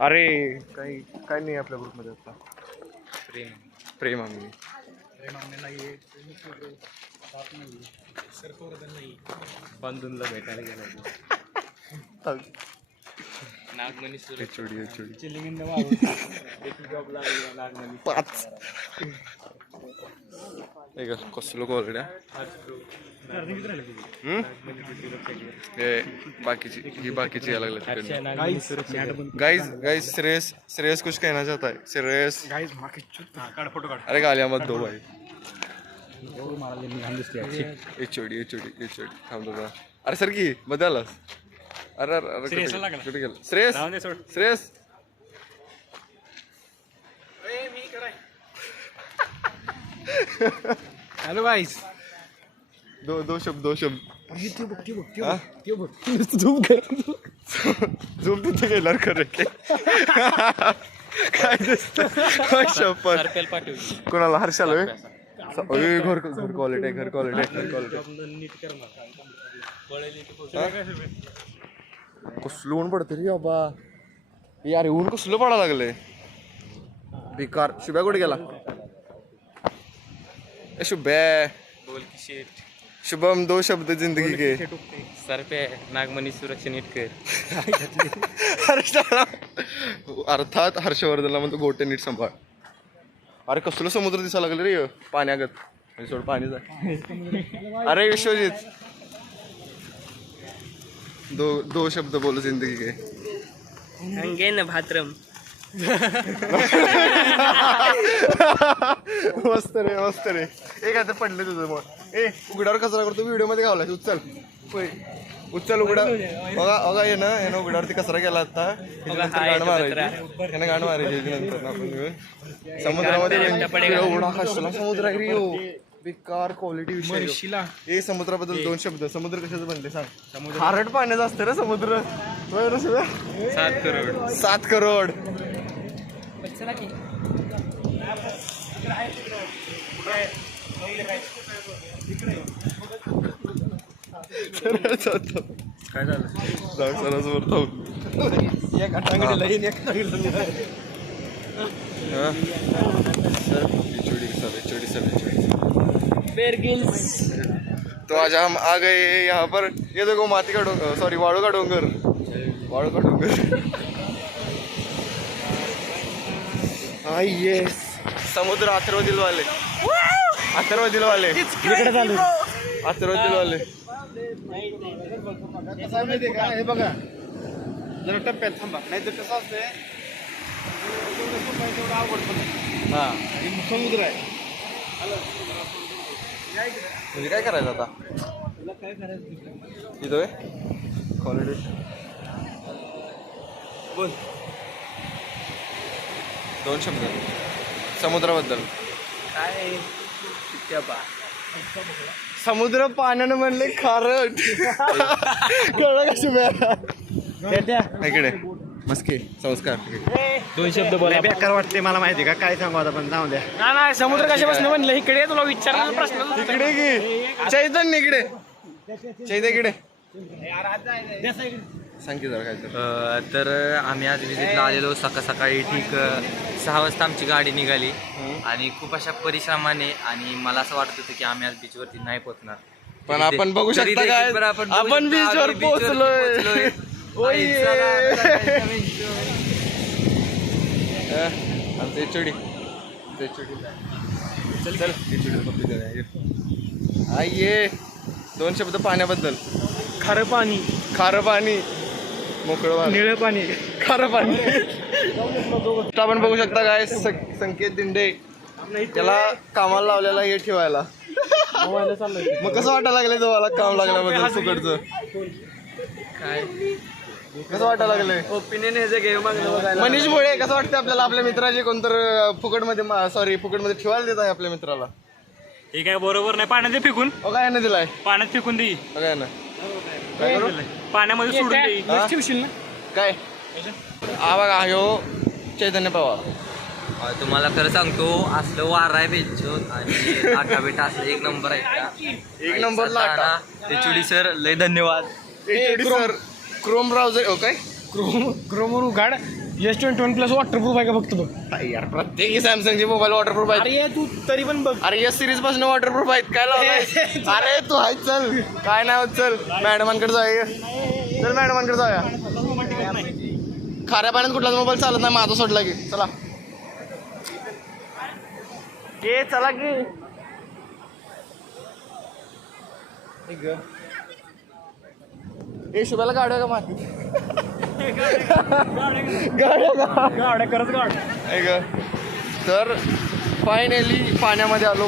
अरे काही काय नाही आपल्या ग्रुपमध्ये आता. प्रेम आम्ही बंधूंला भेटायला गेलो नागमणी पाच कसलो कॉलड्या बाकीची ही बाकीची यायला लागले. गाइस श्रेयस कुछ कहना चाहता है. श्रेयस अरे गालियां मत दो भाई. एचओडी थांब दो. अरे सर की बदलस. अरे कुठे गेला श्रेयस. हॅलो गाईस. दो शब्द झूम तिथे गेल्यावर खरं काय दिसतं. कोणाला हर्षाला घर क्वालिटी कसलं ऊन पडते रे बाबा यार. ऊन कसलं पडायला लागलंय बेकार. शुभ्या कुठे गेला. शुभ्या बोल की शेट. शुभम दो शब्द जिंदगी के. सर पे नागमणी सुरक्षा नीट कर. अर्थात हर्षवर्धनला म्हणतो गोटे नीट सांभाळ. अरे कसलं समुद्र दिसायला लागलं रे पाण्यागत. सोड पाणीच आहे. अरे विश्वजित दो शब्द बोल जिंदगी के. अंगे न भात्रम. मस्त रे एक आता पडलं तुझं मग. उघड्यावर कचरा करतो व्हिडिओ मध्ये गावलाय. उचल उघडा. बघा ये ना उघड्यावरती कचरा केला आता. गाण मारायची नंतर समुद्रामध्ये एवढा कसला समुद्र आहे रे. बेकार क्वालिटी विषय. हे समुद्राबद्दल दोन शब्द. समुद्र कशाचं बनले सांग. खारट पाण्याचं असतं रे समुद्र. 7 करोड. काय झालं सरासवर तो आज हम आ गए यहाँ पर. ये देखो माती का डोंगर. सॉरी वाळू का डोंगर. ये समुद्र अथर्व दिलवाले. हे बघा जरा टप्प्यात थांबा. नाही तर कसं असतंय समुद्र आहे. म्हणजे काय करायचं आता इथं क्वालिटी बोल. 2 शब्द समुद्राबद्दल. काय समुद्र पाण्यानं म्हणले खारट. कळलं का शुभ्या. इकडे मस्के संस्कार. 2 शब्द बोला. बेकार वाटते मला माहिती का. काय सांगू आता पण जाऊ द्या. नाही समुद्र कशापासून म्हणलं इकडे तुला विचारला प्रश्न. इकडे की चैतन्य इकडे. इकडे सांग की जरा काय तर आम्ही आज विजिटला आलेलो. सकाळी ठीक 6 वाजता आमची गाडी निघाली आणि खूप अशा परिश्रमाने. आणि मला असं वाटत होतं की आम्ही आज बीचवरती नाही पोहोचणार. पण आपण बघू शकता काय आपण बीचवर पोहोचलोय. ये 2 शब्द पाण्याबद्दल. खारं पाणी मोकळं निळं पाणी. खारं पाणी. आपण बघू शकता काय संकेत दिंडे त्याला कामाला लावलेला हे ठेवायला. मग कसं वाटायला लागलंय तुम्हाला काम लागल्याबद्दल फुकटचं. काय कसं वाटायला लागलंय. ओपिनियन हे जे गेम बघायला. मनीष भोळे कसं वाटतं आपल्याला आपल्या मित्राचे कोणतर फुकटमध्ये ठेवायला देत आहे आपल्या मित्राला. हे काय बरोबर नाही. पाण्यात फेकून काय ना दिलाय. पाण्यात फेकून दे. काय ना पाण्यामध्ये सोडून दे. ठेवशील ना काय. बघा ह्यो चैतन्य पवार. तुम्हाला खरं सांगतो असलं वार आहे बेंचो आणि आका बेटा असलं 1 नंबर आहे. 1 नंबरला आटा. तेचुडी सर लय धन्यवाद. सर क्रोम ब्राउझर काय क्रोमवर उघाड S21 प्लस वॉटरप्रूफ आहे का फक्त बघ. यार प्रत्येकी सॅमसंगचे मोबाईल वॉटरप्रूफ आहेत. अरे तू तरी पण बघ. अरे एस सिरीज पासून वॉटरप्रूफ आहेत काय लावलाय? अरे तू आहे चल काय नाही होत चल मॅडमांकडे जाऊया. चल मॅडमांकडे जाऊया. खाऱ्या पाण्यात कुठलाच मोबाईल चालत नाही माझा सोडला की. चला के चला की. ए शुभ्याला गाड्या का माती गाड्या करत गाड. तर फायनली पाण्यामध्ये आलो.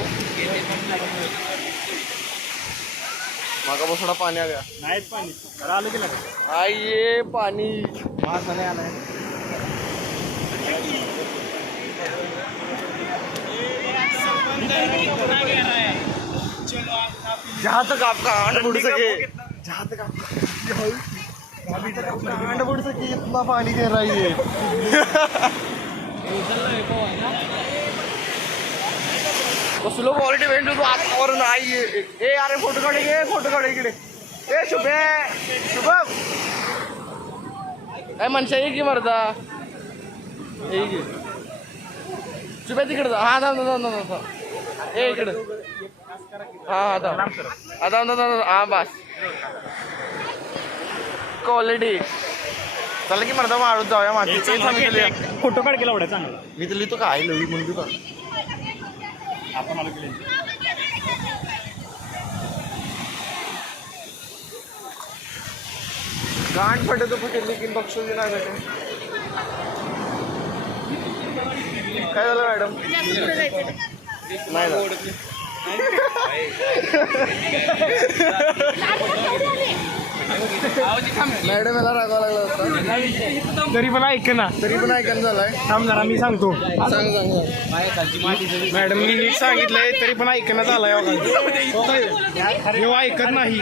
मागा बसडा पाणी आल्या नाहीच पाणी आलो की नाही. आये पाणी माझा नाही आलाय. जहाँ तक आपका आंड बुड़ सके जहाँ तक आपका आंड बुड़ सके इतना पानी गिर रही है. तो स्लो क्वालिटी भेट तू आतावरून आई ए अरे फोटो काढ इकडे. ए शुभे शुभम काय मनशा ये की मरदा ये की शुभे तिकडे जा. हा जा ए इकडे. हा आता हा बस क्वालिटी चला की मरदा मारून जाऊया माझी. फोटो काढ केला एवढा चांगला. मी तर लिहितो काय लवी म्हणून का आपण आलो की गांड फटे तो फुटेल लेकिन बक्षीस नाही भेटे. काय झालं मॅडम? नाही झालं. मॅडम याला रागावं लागला होता तरी पण ऐक ना. तरी पण ऐकून झालाय. थांब जरा मी सांगतो. सांग मॅडम मी नीट सांगितलंय तरी पण ऐकणं झालंय. ऐकत नाही.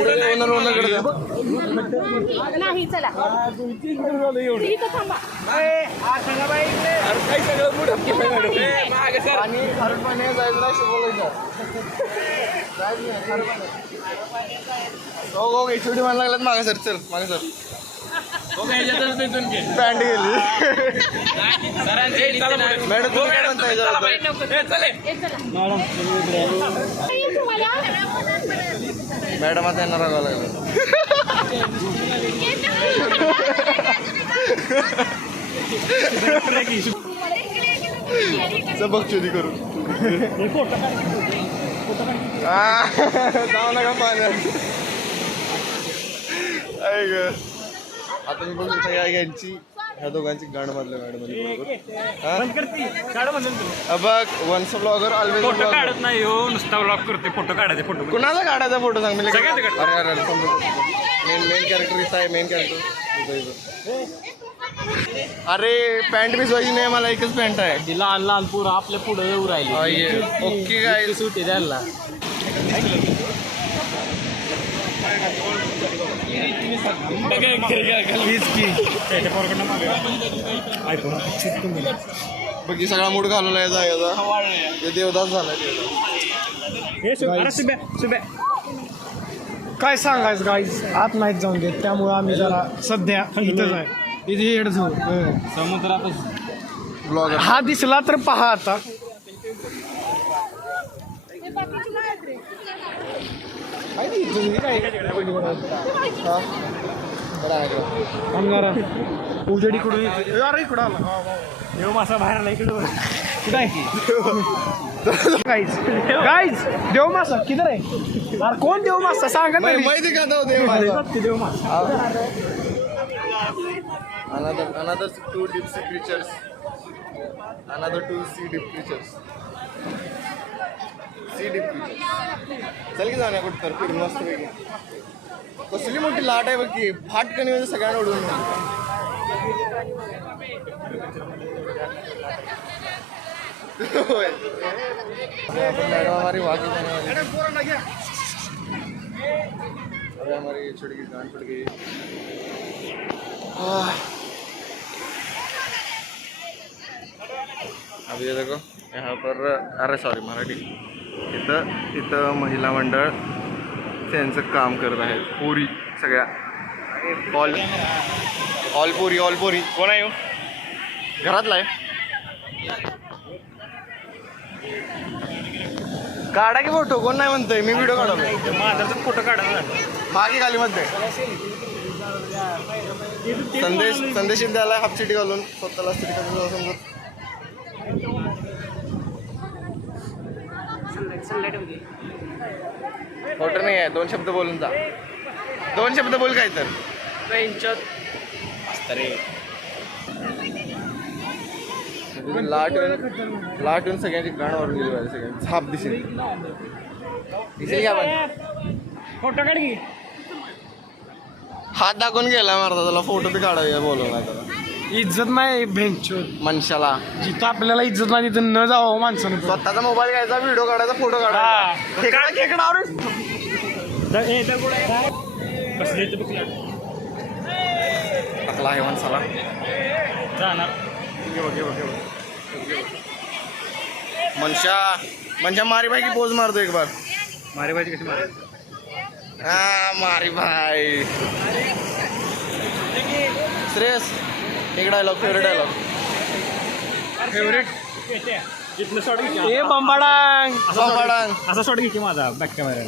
ओनर नाही चला इथं थांबा. आणि खारट पाणी जायचं नाही बोलायचं. हो एचडी म्हणायला लागलात मागे सर. चल मागे सर. पॅन्ट गेली मॅडम. तुम्ही काय म्हणताय मॅडम आता यांना रागावं लागलं. बघ चोरी करू जाऊ नका पाण्यात. आता मी बघू यांची ह्या दोघांची गाणं मधलं मॅडम बघ. वन्स ब्लॉगर ऑलवेज फोटो काढत नाही हो नुसता ब्लॉग करते. फोटो काढायचे. फोटो कुणाला काढायचा फोटो सांग. मी मेन कॅरेक्टर इथं आहे. मेन कॅरेक्टर अरे पॅन्ट भिजवायची नाही मला. एकच पॅन्ट आहे. ती लहान लहान पोरं आपल्या पुढे येऊ राहिली. ओके काय सुटी द्यायला. बघी सगळा मूड घालवला याचा. देवदास झाला. काय सांगायचं गाईज आत नाहीत जाऊन देत. त्यामुळे आम्ही जरा सध्या इथंच आहे. इथे येड जाऊ समुद्रातच. ब्लॉगर हा दिसला तर पहा आता. उजेड इकडून इकडं आला. देव मासा बाहेर आला इकडं. कुठं आहे गाईज गाईज देव मासा किधर आहे? अरे कोण देव मासा सांगा तरी. माहिती का देव मासा. another two deep sea creatures. Another two sea deep creatures. चल की जाण्या कुठं तर फिरून मस्त पैकी. कसली मोठी लाट आहे बघ की. फाटकणी म्हणजे सगळ्यांना उडवून. मैडम हमारी वाकई जाने वाली. अरे हमारी छोटी की जान पड़ गई. अभी ये देखो यहाँ पर अरे सॉरी मराठी. इथं महिला मंडळ त्यांचं काम करत आहेत. पुरी सगळ्या ऑल पोरी कोण आहे हो? घरातला आहे. काढा की फोटो, कोण नाही म्हणतोय, मी व्हिडिओ काढवलो. माझा तर फोटो काढा ना. मागे खाली मध्ये संदेश द्यायला हाफ सिटी घालून स्वतःला सिटी समजत. फोटो नाही आहे, 2 शब्द बोलून जा. 2 शब्द बोल काय तर. लाटून सगळ्यांची गाणावरून गेली पाहिजे, सगळ्यांची छाप दिसेल का पण. फोटो काढ की. हात दाखवून गेला मारता, त्याला फोटो बी काढावे बोलवला त्याला. इज्जत नाही भेंचो. मनुष्याला जिथं आपल्याला इज्जत नाही तिथं न जावं माणसानं. स्वतःचा मोबाईल घ्यायचा, व्हिडिओ काढायचा, फोटो काढायचा. टाकला आहे माणसाला. मनुष्या मारी भाई की पोज मारतो एक बार. मारे पाहिजे कशी मारे. मारी भाई. श्रेयस एक डायलॉग, फेवरेट डायलॉग. फेवरेट ए बंबाडांग. असा शॉट घ्यायची माझा back camera.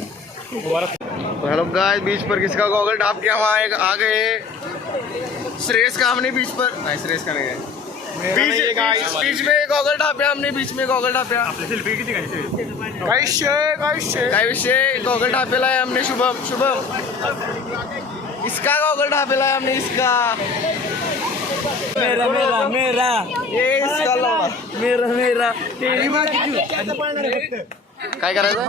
Hello guys, beach पर किसका गॉगल ढाप के हम आ गए. श्रेयस का हमने बीच पर नहीं, श्रेयस का नहीं है. बीच में गॉगल ढापया हमने, बीच में गॉगल ढापया. सेल्फी किती काय विषय गॉगल ढापेला है हमने. शुभम इसका गॉगल ढापेला है हमने, इसका. मेरा ये इसका लावा. मेरा काय करायचं.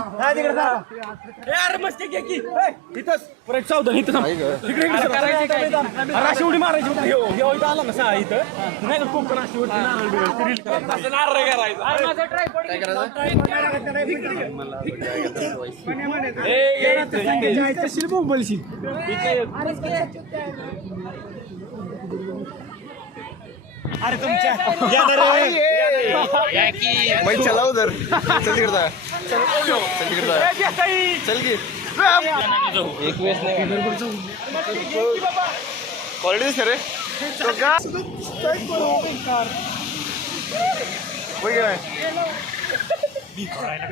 राशी उडी मारायची होती. इथं आला ना इथं नाही का कोकण राशी उडी अरे तुमच्या मैं चला उधर. चल तिकडे जा. चल की. एक वेळेस क्वालिटी दिसते रे.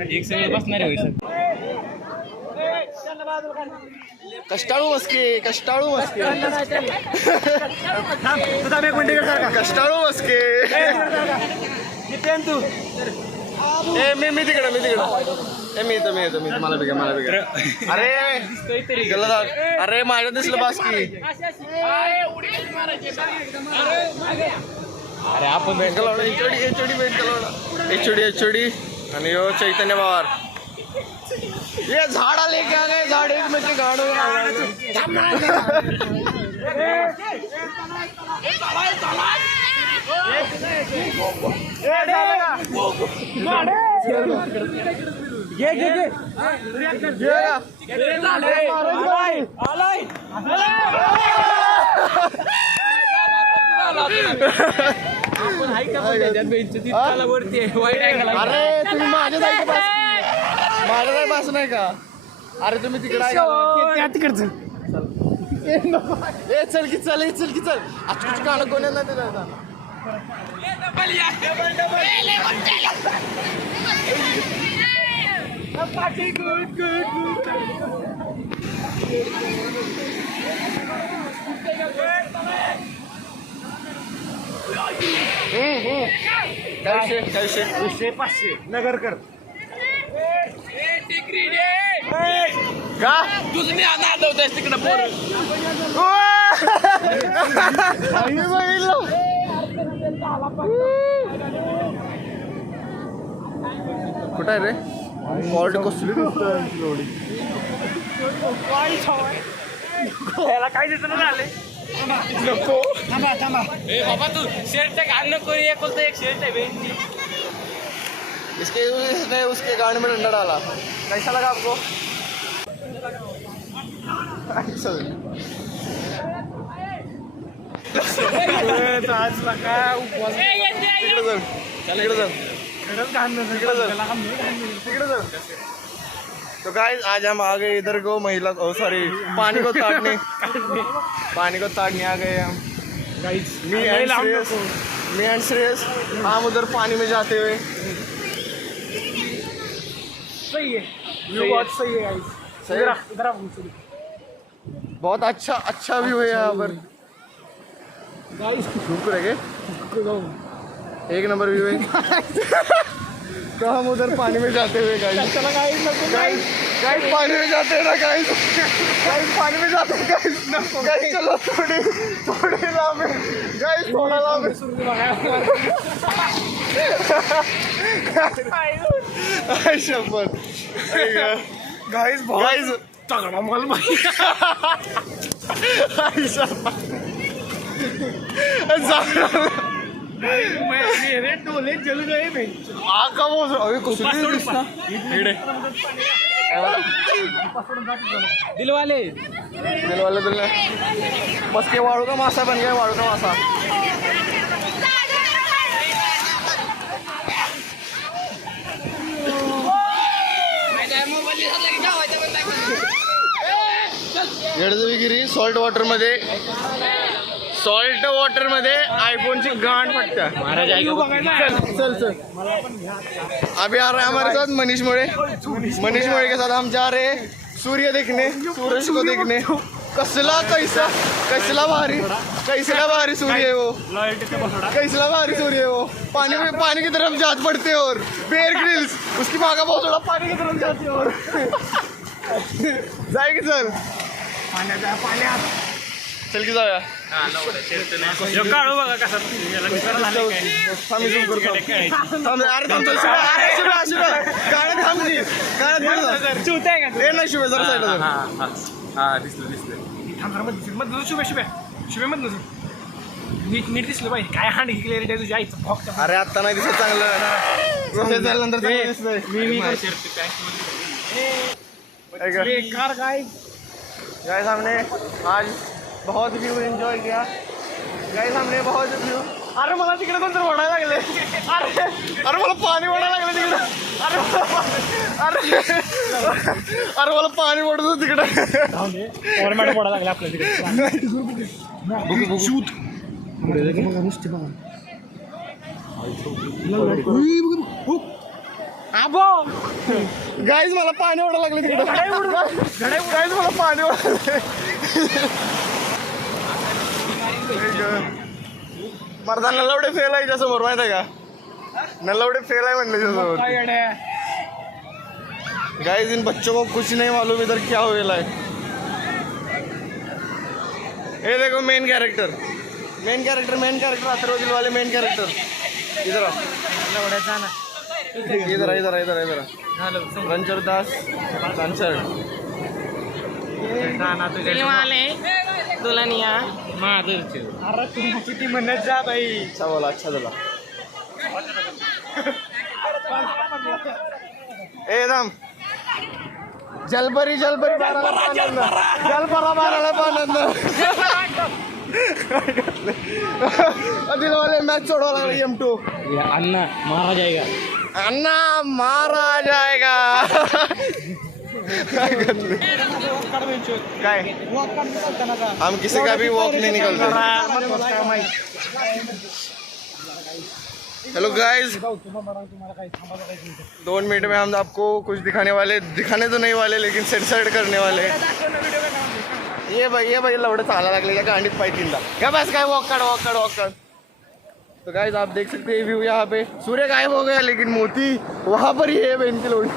एक सगळे बसणार आहे. कष्टाळू मस्के. कष्टाळू मस्के. मी तिकडे मी येतो मला बिघा. अरे गल्ला. अरे माझ्या दिसलं बास्की. अरे आपण बँक लावला. एचओडी बँक लावला. एचओडी आणि यो चैतन्य पवार. ये झाडा लेके आ गए. झाड एक में गाड़ अरे तुम्ही माझ्या जायचं पास नाही का. अरे तुम्ही तिकडे तिकडचं चल की चल. आजची गाणं कोण नाही दिलं. काय विषय 500 नगरकर का तुझं मी आणा तिकडे कुठं आहे रे. कॉर्ड कसली याला काय दिसत झाले. नको थांबा. बाबा तू शर्ट घाल नको. एक शर्ट आहे. इसने उसके गाने में डंडा डाला. कैसा लगा आपको. तो गाइस आज हम आ गए इधर को महिला सॉरी पानी को ताड़ने आ गए हम मी एंड श्रेयस हम उधर पानी में जाते हुए सही है व्यू बहुत सही है गाइस सही है? इधर आप घूम बहुत अच्छा व्यू है यहाँ पर गाइस एक नंबर व्यू है तो हम उधर पानी में जाते हुए गाइस चला गाइस गाइस पानी में जाते हैं ना गाइस पानी में जाते हैं गाइस चलो थोड़ी लांबे गाइस थोड़ा लांबे आई शपथ गाइस गाइस तगड़ा माल भाई आई शपथ मेरे डोले जल गए भाई आका वो अरे कुसुली दिसना इकडे दिलवाले दिलवाले बस के वाळू का मासा बन गया वाळू का मासा येडजवीगिरी सॉल्ट वॉटर मध्ये आईफोनची गांड फटका चल अभी आ रहा है हमारे साथ मनीष मोड़े के साथ हम जा रहे हैं सूर्य देखने सूरज को देखने कसला कैसला भारी सूर्य है वो कैसला भारी सूर्य है वो पानी की तरफ जात पड़ते हैं और बेयर ग्रिल्स उसकी माँ का बहुत बड़ा पानी की तरफ जाती है और जाएगी चल चल की जाऊया काढू बघा कसा शुभे जरा साईडला शुभे मधलं नीट दिसलं पाहिजे काय हांड हिकलेली त्या तुझ्या आईचं भोग अरे आता नाही दिसत चांगलं झाल्यानंतर बेकार काय गाइस हमने आज बहुत व्यू एंजॉय किया गाइस हमने बहुत व्यू अरे मला तिकडे कोणतं ओढायला लागले अरे मला पाणी ओढायला लागलं तिकडे अरे मला पाणी ओढत होतं तिकडे ऑर्मॅट पडायला लागले आपल्या तिकडे शूट गाइस मला पाणी ओढायला लागलं तिकडे गाइस मला पाणी ओढायला मर्दा नल्लवडे फेल आहे समोर माहित आहे का नल्लवडे फेल आहे म्हणले त्याच्यासमोर गाइस इन बच्चों को कुछ नहीं मालूम इधर क्या हुआ है ये देखो मेन कैरेक्टर अथर्व वाले मेन कैरेक्टर इधर इधर रणछोड़ दास रणछोड़ दुल्हनिया माधुरची अरे तुम्ही किती म्हणत जा बाई अच्छा बोला अच्छा चला एकदम जलपरी बाराला पानंद दिलवाले मॅच सोडवा लागला M2 अन्ना मारा जाएगा अन्ना मारा जाएगा काय हम किसी का भी वॉक नहीं निकलते हेलो गाइस 2 मिनट में हम आपको कुछ दिखाने तो नहीं वाले लेकिन सेट करने वाले ये भाई लवड़े चाला लागले का गांडीत पायतीनला क्या बस काय वॉक काढ तो गाइस आप देख सकते हैं व्यू यहाँ पे सूर्य गायब हो गया लेकिन मोती वहां पर ही है बहन की लोड़ी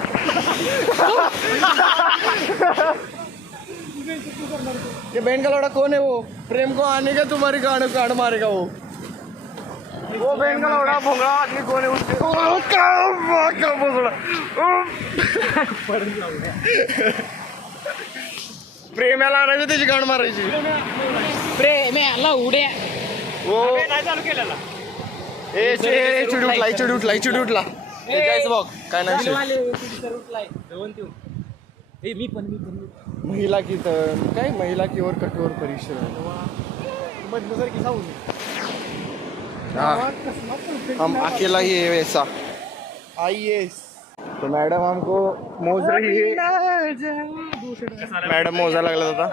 ये बहन का लौड़ा कौन है वो प्रेम को आने का तुम्हारी गाड़ मारेगा वो बहन का लौड़ा भोंगड़ा आदमी कौन है उसके प्रेमाला आणायचं त्याची गाड मारायची प्रेम्याला उड्या वो नाही चालू केलेला चिडूटला जायचं बघ काय नाही मी पण महिला की ओर कठोर परिश्रम हम अकेला ही है वैसा आइए तो मैडम हमको मोज रही है. मैडम मोजा लागला होता.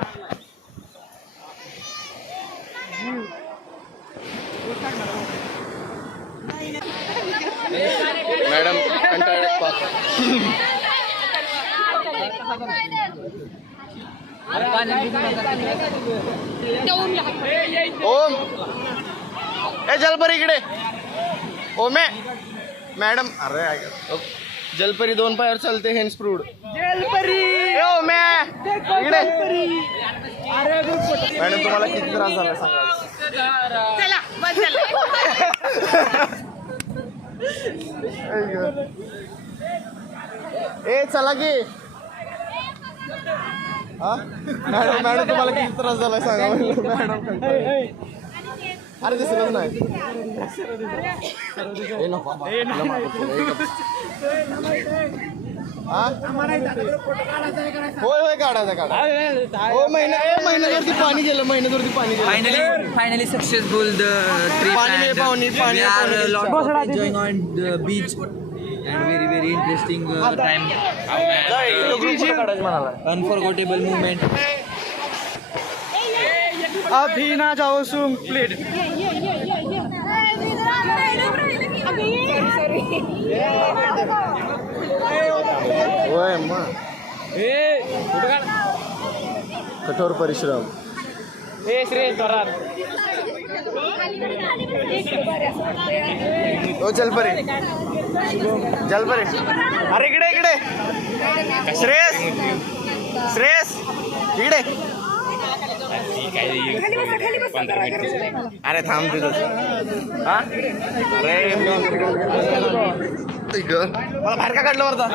मॅडम कंटाळ्यात पाहतो. ओम ए जलपरी इकडे. ओमे मॅडम अरे जलपरी 2 पायावर चालते हेन्स प्रूड. जलपरी ओमे इकडे. मॅडम तुम्हाला किती त्रास झाला सांगा. चला बस झालं. ए चला की. हा मॅडम तुम्हाला किती त्रास झाला सांगा. मॅडम अरे दिसलंच नाही. होय काढा. हो महिन्यावरती पाणी गेलं. Finally successful the trip. पाणी enjoying on the beach and very interesting time. Unforgettable moment. अभी ना जाओ सुम प्लेट. होय मग कठोर परिश्रम. ओ जलपरी अरे इकडे श्रेयस इकडे. अरे थांब तुझं. हा अरे मला बाहेर का काढलं वरता.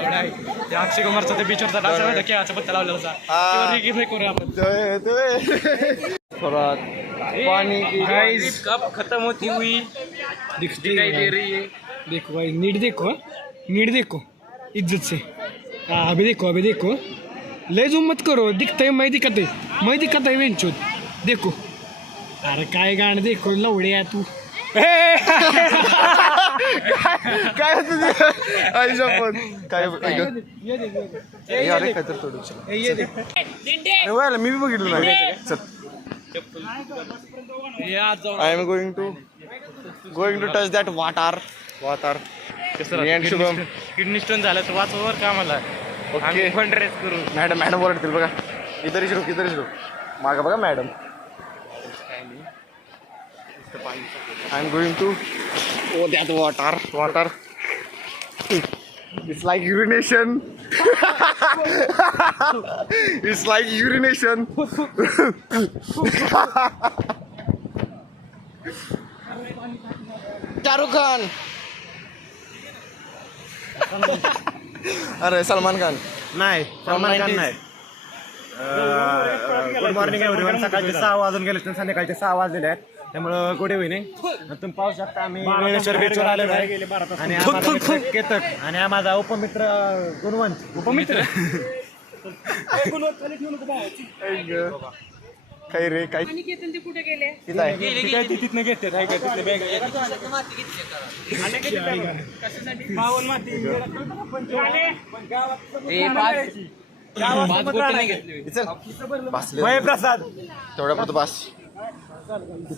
अक्षय कुमारचा ते बीचवरचा डान्स होता खेळाचा पत्ता लावला होता. करूया आपण. पानी की गाइस कब खत्म होती हुई दिखाई दे रही है. देखो भाई नीट देखो इज्जत से. हाँ अभी देखो ले जो मत करो. दिखता है मैं दिखता है वेंचोद. देखो अरे काय गाणं देखो लवडे या तू. काय तुझे आई शपथ काय अरे काय तर थोडं मी बघितलं नाही. I am going to touch that water. Kidney stone झालं तर वाचवर का मला. ओके फंड रेस करू. मॅडम ओरडतील बघा. इधर शिरो मागं बघा madam. I am going to that water. It's like urination. Shahrukh Khan. अरे सलमान खान नाही. Good morning everyone. सकाळचे 6 वाजून गेले तर संध्याकाळचे 6 वाजलेले आहेत. त्यामुळं गुड इव्हिनिंग. तुम्ही पाहू शकता आम्ही वेळेश्वर बीचवर आलेलो आहे. आणि हा माझा मित्र केतक आणि हा माझा उपमित्र गुणवंत. काही रे काही कुठे गेले. तिथं आहे. तिथनं घेते चल बसले. प्रसाद तेवढ्या पुरतं बस.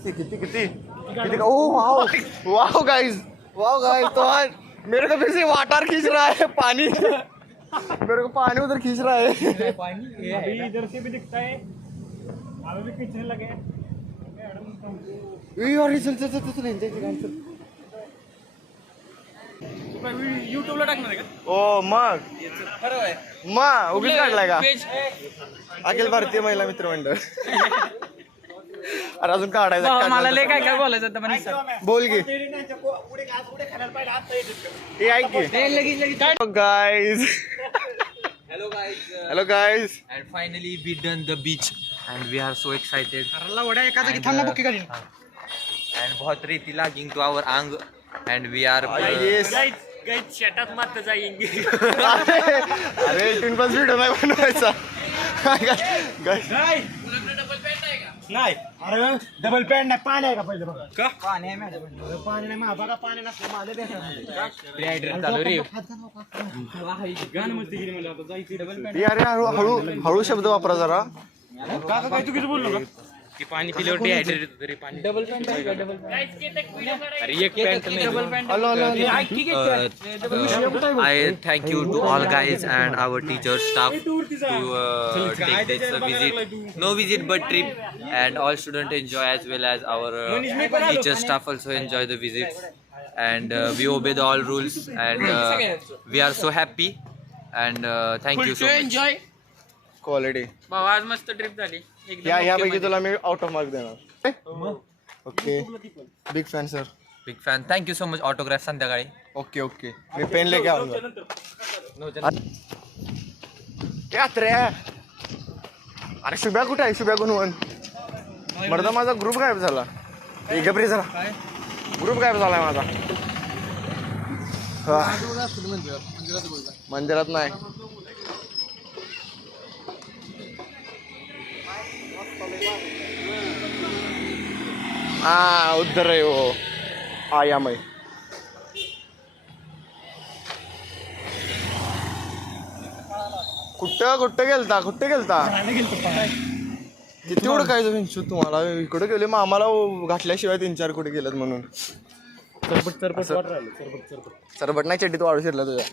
किती ओ वाओ गाइस तो आज मेरे को फिर से वाटर खींच रहा है. पानी मेरे को पानी उधर खींच रहा है. अभी इधर से भी दिखता है. अभी भी खींचने लगे. चल युट्यूबला टाकणार आहे का. ओ मग उगीच काढलाय का. अखिल भारतीय महिला मित्रमंडळ. अरे अजून काढायचं. मला लय काय बोलायचं होतं पण बोल की. ऐक की guys. Hello guys. And finally we done the beach and we are so excited. And बहुत रेती लागेंगे to our ang and we are Yes. शेतात मात जाईंगे. अरे 18+ व्हिडिओ नाही बनवायचा. नाही अरे डबल पॅन्ट नाही पाणी आहे का पहिले बघा का पाणी आहे मॅडम पाणी नाही मा बघा पाणी नसलं माझं बेकार चालू रे ए, अरे हळू हळू शब्द वापरा जरा. काका काय चुकीचं बोललो का की पाणी पिल्यावर डिहायड्रेट होतं रे पाणी डबल पॅन्ट अरे एक पॅन्ट नाही hello I thank you to all guys and our teachers, staff to take this visit. No visit but trip, and all students enjoy as well as our teacher staff also enjoy the visits. And we obey the all rules, and we are so happy. And thank you so much. Quality. भाऊ आज मस्त trip झाली यापैकी तुला me out of mark देणार. Okay big fan sir. Big fan. Thank you so much. Autograph संध्याकाळी. Okay okay मी pen लेके आऊंगा. रे अरे शुभ्या कुठे आहे? शुभ्या गुणवन मर्दा माझा ग्रुप गायब झाला. गबरी झाला ग्रुप गायब झालाय माझा. मंदिरात नाही. उधर आहे हो आयामय. कुठं गेलता किती ओळखायचं विंचू तुम्हाला? इकडे गेले मग आम्हाला घातल्याशिवाय 3-4 कुठे गेलेत म्हणून. सरबट नाही चड्डीत वाळू शिरला तुझ्या.